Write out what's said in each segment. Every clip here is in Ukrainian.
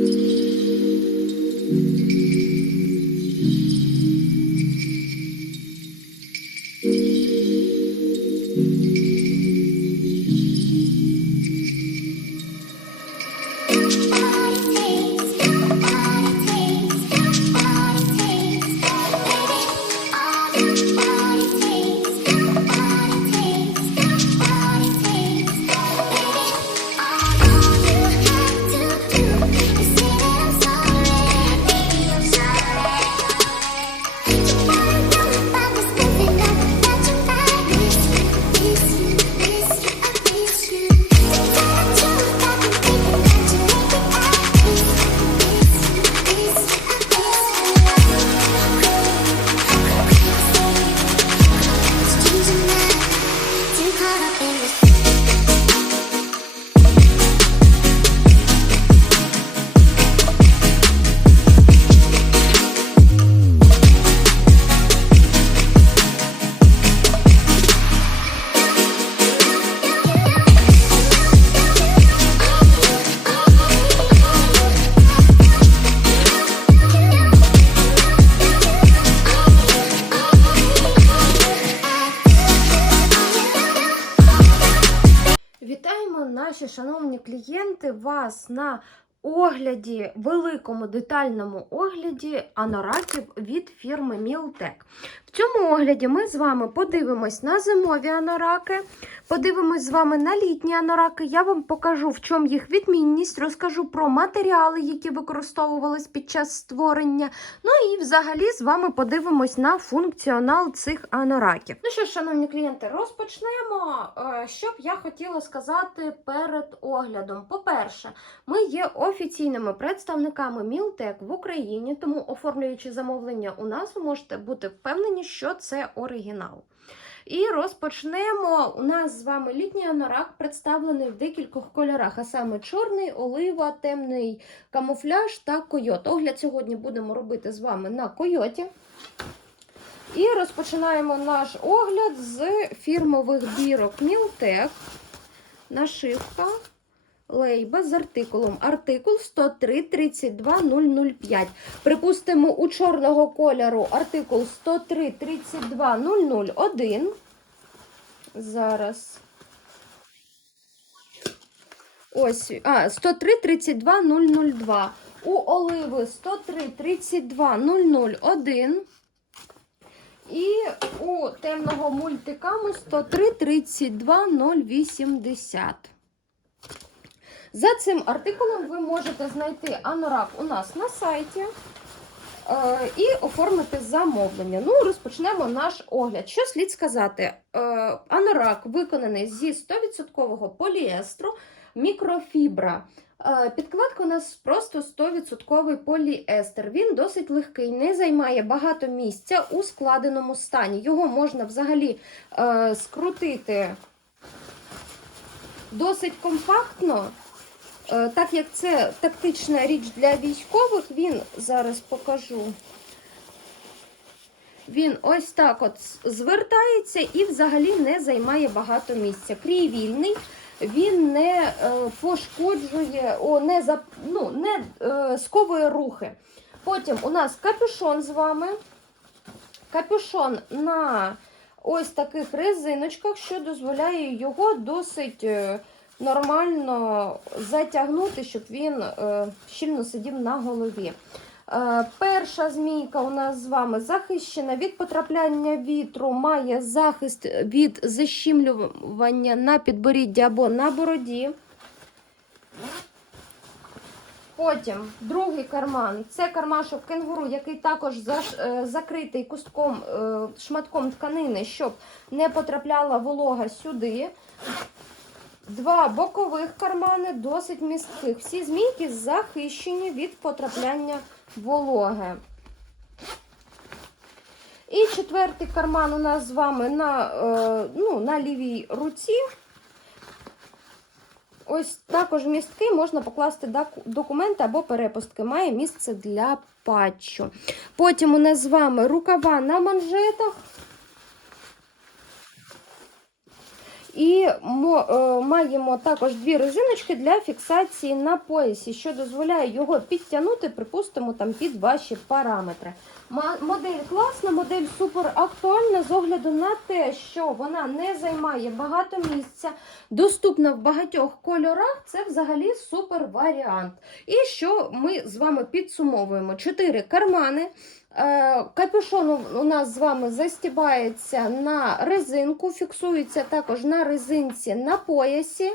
thank mm-hmm. you наші шановні клієнти, вас на огляді, великому детальному огляді анораків від фірми Мілтек. В цьому огляді ми з вами подивимось на зимові анораки, подивимось з вами на літні анораки. Я вам покажу, в чому їх відмінність, розкажу про матеріали, які використовувались під час створення. Ну і взагалі з вами подивимось на функціонал цих анораків. Ну що шановні клієнти, розпочнемо. Е, Що б я хотіла сказати перед оглядом. По-перше, ми є офіційними представниками Мілтек в Україні, тому оформлюючи замовлення у нас, ви можете бути впевнені, що це оригінал. І розпочнемо. У нас з вами літній анорак представлений в декількох кольорах, а саме чорний, олива, темний камуфляж та койот. Огляд сьогодні будемо робити з вами на койоті. І розпочинаємо наш огляд з фірмових бірок Мілтек. Нашивка лейба з артикулом. Артикул 103 32 005. Припустимо, у чорного кольору артикул 103 32 001. Зараз. Ось, а, 103 32 002. У оливи 103 32 001. І у темного мультикаму 103 32 080. За цим артикулом ви можете знайти анорак у нас на сайті е, і оформити замовлення. Ну, розпочнемо наш огляд. Що слід сказати? Е, анорак виконаний зі 100% поліестру, мікрофібра. Е, Підкладка у нас просто 100% поліестер. Він досить легкий, не займає багато місця у складеному стані. Його можна взагалі скрутити досить компактно. Е, Так як це тактична річ для військових, він зараз покажу. Він ось так от звертається і взагалі не займає багато місця. Крій вільний, він не е, пошкоджує, о, не, зап, ну, не е, сковує рухи. Потім у нас капюшон з вами. Капюшон на ось таких резиночках, що дозволяє його досить е, нормально затягнути, щоб він е, щільно сидів на голові. Е, Перша змійка у нас з вами захищена від потрапляння вітру, має захист від защімлювання на підборідді або на бороді. Потім другий карман це кармашок кенгуру, який також е, закритий кустком, шматком тканини, щоб не потрапляла волога сюди. Два бокових кармани досить містких. Всі змійки захищені від потрапляння вологи. І четвертий карман у нас з вами на, е, ну, на лівій руці. Ось також місткий можна покласти документи або перепустки. Має місце для патчу. Потім у нас з вами рукава на манжетах. І мо- е, маємо також дві резиночки для фіксації на поясі, що дозволяє його підтягнути, припустимо, там під ваші параметри. Модель класна, модель супер актуальна з огляду на те, що вона не займає багато місця, доступна в багатьох кольорах. Це взагалі супер варіант. І що ми з вами підсумовуємо? Чотири кармани. Е, Капюшон у нас з вами застібається на резинку, фіксується також на резинці на поясі.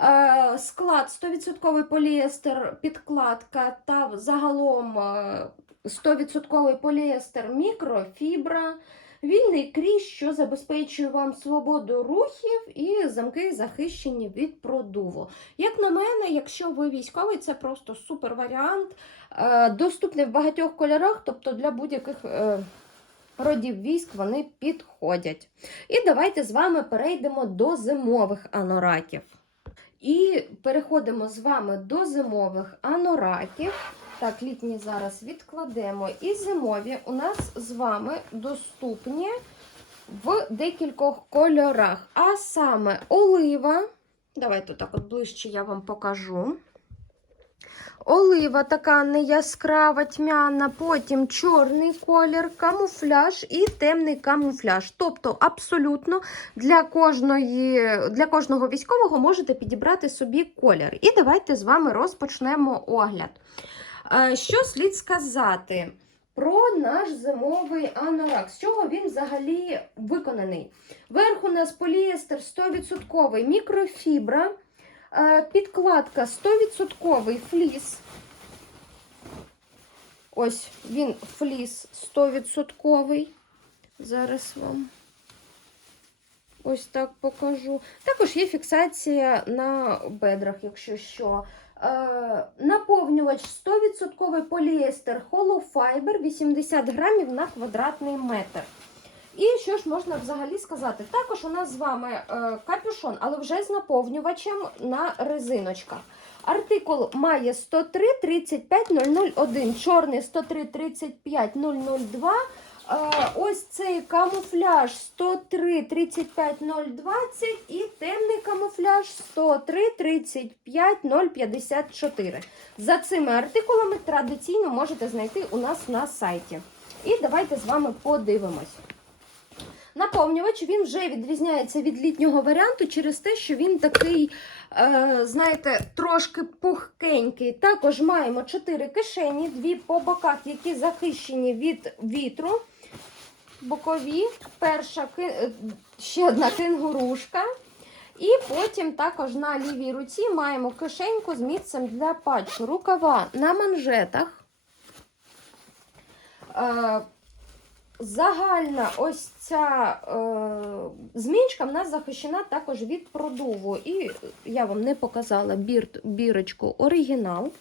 Е, Склад 100% поліестер, підкладка та загалом е, 100% поліестер мікрофібра. Вільний кріж, що забезпечує вам свободу рухів і замки захищені від продуву. Як на мене, якщо ви військовий, це просто супер варіант. Е, Доступний в багатьох кольорах, тобто для будь-яких е, родів військ вони підходять. І давайте з вами перейдемо до зимових анораків. І переходимо з вами до зимових анораків. Так, літні зараз відкладемо. І зимові у нас з вами доступні в декількох кольорах. А саме олива. Давайте так от ближче я вам покажу. Олива така неяскрава, тьмяна, потім чорний колір, камуфляж і темний камуфляж. Тобто, абсолютно для, кожної, для кожного військового можете підібрати собі колір. І давайте з вами розпочнемо огляд. Е, Що слід сказати про наш зимовий анорак? З чого він взагалі виконаний? Верх у нас поліестер 100% мікрофібра. Е, Підкладка 100% фліс. Ось він фліс 100%. Зараз вам ось так покажу. Також є фіксація на бедрах, якщо що. Е, наповнювач 100% поліестер Hollow Fiber 80 грамів на квадратний метр. І що ж можна взагалі сказати? Також у нас з вами е, капюшон, але вже з наповнювачем на резиночках. Артикул має 103 35 001, чорний 103 35 002. Е, ось цей камуфляж 103 35 020 і темний камуфляж 103 35 054. За цими артикулами традиційно можете знайти у нас на сайті. І давайте з вами подивимось. Наповнювач він вже відрізняється від літнього варіанту через те, що він такий, е, знаєте, трошки пухкенький. Також маємо 4 кишені, дві по боках, які захищені від вітру. Бокові, перша е, ще одна кенгурушка. І потім також на лівій руці маємо кишеньку з місцем для патчу. Рукава на манжетах. Загальна ось ця е, змінчка в нас захищена також від продуву. І я вам не показала бір, бірочку оригінал.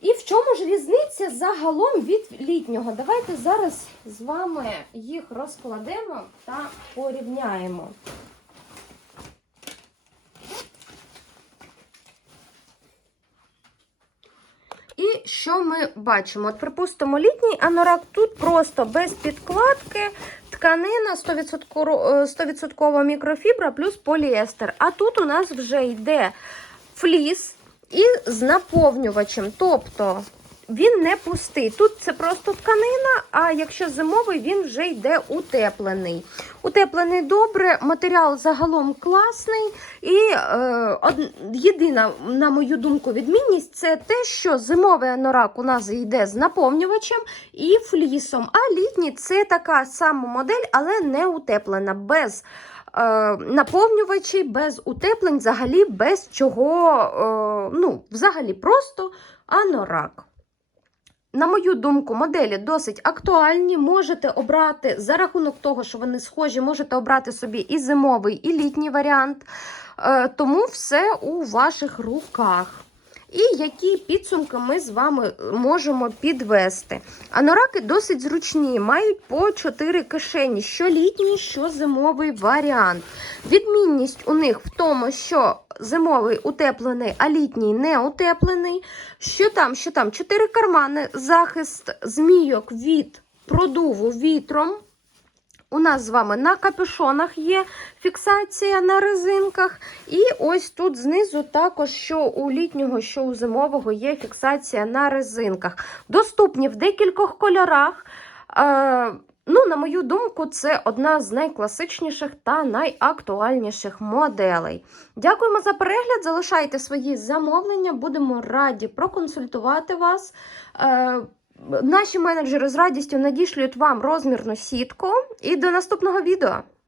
І в чому ж різниця загалом від літнього? Давайте зараз з вами їх розкладемо та порівняємо. І що ми бачимо? От, припустимо, літній анорак тут просто без підкладки, тканина 100%, е, 100% мікрофібра плюс поліестер. А тут у нас вже йде фліс і з наповнювачем. Тобто він не пустий. Тут це просто тканина, а якщо зимовий, він вже йде утеплений. Утеплений добре, матеріал загалом класний. І е, од, єдина, на мою думку, відмінність це те, що зимовий анорак у нас йде з наповнювачем і флісом. А літній це така сама модель, але не утеплена. без е, наповнювачі, без утеплень, взагалі без чого, е, ну, взагалі просто анорак. На мою думку, моделі досить актуальні. Можете обрати за рахунок того, що вони схожі, можете обрати собі і зимовий, і літній варіант. Е, Тому все у ваших руках. І які підсумки ми з вами можемо підвести. Анораки досить зручні, мають по 4 кишені, що літній, що зимовий варіант. Відмінність у них в тому, що зимовий утеплений, а літній не утеплений. Що там, що там? 4 кармани, захист змійок від продуву вітром. У нас з вами на капюшонах є фіксація на резинках. І ось тут знизу також, що у літнього, що у зимового є фіксація на резинках. Доступні в декількох кольорах. Ну, на мою думку, це одна з найкласичніших та найактуальніших моделей. Дякуємо за перегляд. Залишайте свої замовлення. Будемо раді проконсультувати вас. Е, Наші менеджери з радістю надішлють вам розмірну сітку. І до наступного відео.